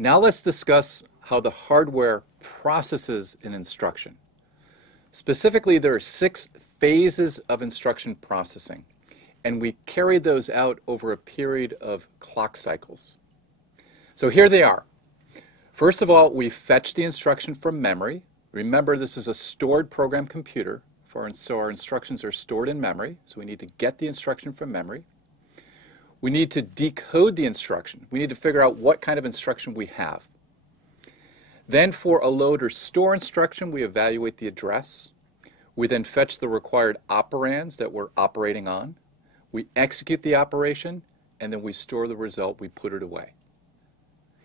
Now let's discuss how the hardware processes an instruction. Specifically, there are 6 phases of instruction processing, and we carry those out over a period of clock cycles. So here they are. First of all, we fetch the instruction from memory. Remember, this is a stored program computer, so our instructions are stored in memory, so we need to get the instruction from memory. We need to decode the instruction. We need to figure out what kind of instruction we have. Then for a load or store instruction, we evaluate the address. We then fetch the required operands that we're operating on. We execute the operation, and then we store the result, we put it away.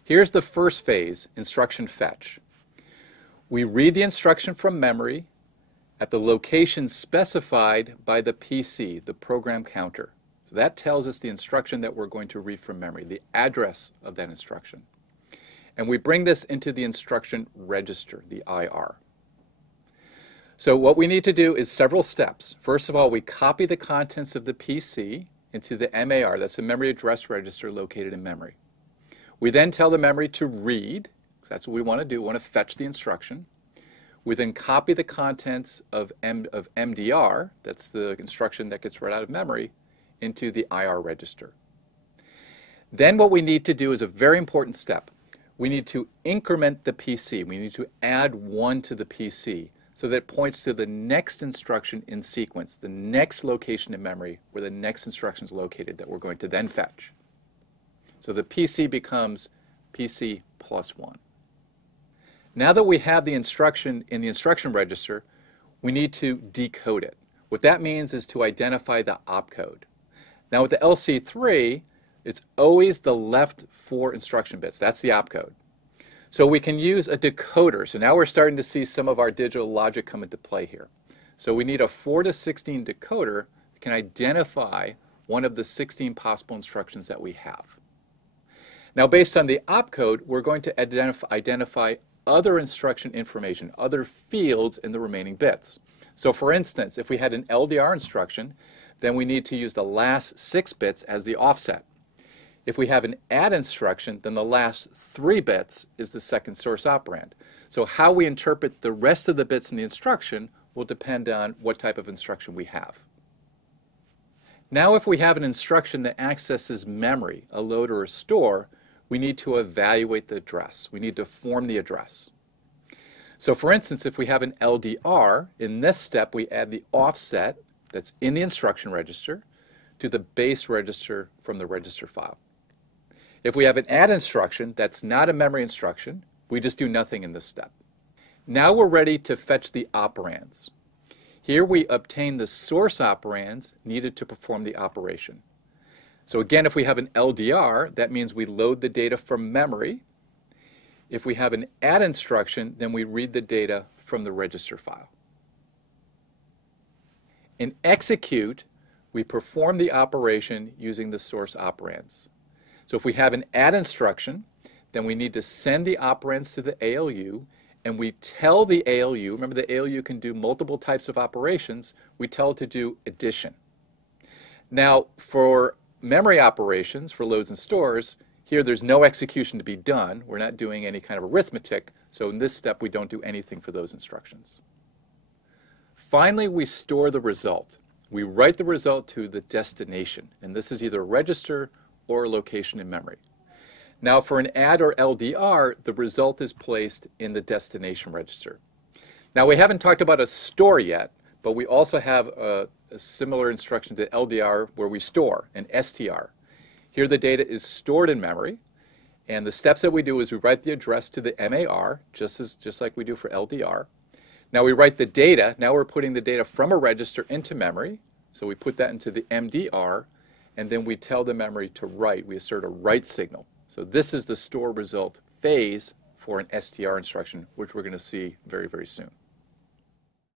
Here's the first phase, instruction fetch. We read the instruction from memory at the location specified by the PC, the program counter. So that tells us the instruction that we're going to read from memory, the address of that instruction. And we bring this into the instruction register, the IR. So what we need to do is several steps. First of all, we copy the contents of the PC into the MAR, that's a memory address register located in memory. We then tell the memory to read, that's what we want to do, we want to fetch the instruction. We then copy the contents of MDR, that's the instruction that gets read out of memory, into the IR register. Then what we need to do is a very important step. We need to increment the PC. We need to add 1 to the PC so that it points to the next instruction in sequence, the next location in memory where the next instruction is located that we're going to then fetch. So the PC becomes PC plus 1. Now that we have the instruction in the instruction register, we need to decode it. What that means is to identify the opcode. Now with the LC3, it's always the left 4 instruction bits. That's the opcode. So we can use a decoder. So now we're starting to see some of our digital logic come into play here. So we need a 4 to 16 decoder that can identify one of the 16 possible instructions that we have. Now based on the opcode, we're going to identify other instruction information, other fields in the remaining bits. So for instance, if we had an LDR instruction, then we need to use the last 6 bits as the offset. If we have an add instruction, then the last 3 bits is the second source operand. So how we interpret the rest of the bits in the instruction will depend on what type of instruction we have. Now if we have an instruction that accesses memory, a load or a store, we need to evaluate the address. We need to form the address. So for instance, if we have an LDR, in this step we add the offset that's in the instruction register to the base register from the register file. If we have an add instruction that's not a memory instruction, we just do nothing in this step. Now we're ready to fetch the operands. Here we obtain the source operands needed to perform the operation. So again, if we have an LDR, that means we load the data from memory. If we have an add instruction, then we read the data from the register file. In execute, we perform the operation using the source operands. So if we have an add instruction, then we need to send the operands to the ALU, and we tell the ALU, remember the ALU can do multiple types of operations, we tell it to do addition. Now for memory operations, for loads and stores, here there's no execution to be done. We're not doing any kind of arithmetic, so in this step we don't do anything for those instructions. Finally, we store the result. We write the result to the destination, and this is either a register or a location in memory. Now for an add or LDR, the result is placed in the destination register. Now we haven't talked about a store yet, but we also have a similar instruction to LDR where we store, an STR. Here the data is stored in memory, and the steps that we do is we write the address to the MAR, just like we do for LDR. Now we write the data, now we're putting the data from a register into memory, so we put that into the MDR, and then we tell the memory to write. We assert a write signal. So this is the store result phase for an STR instruction, which we're going to see very, very soon.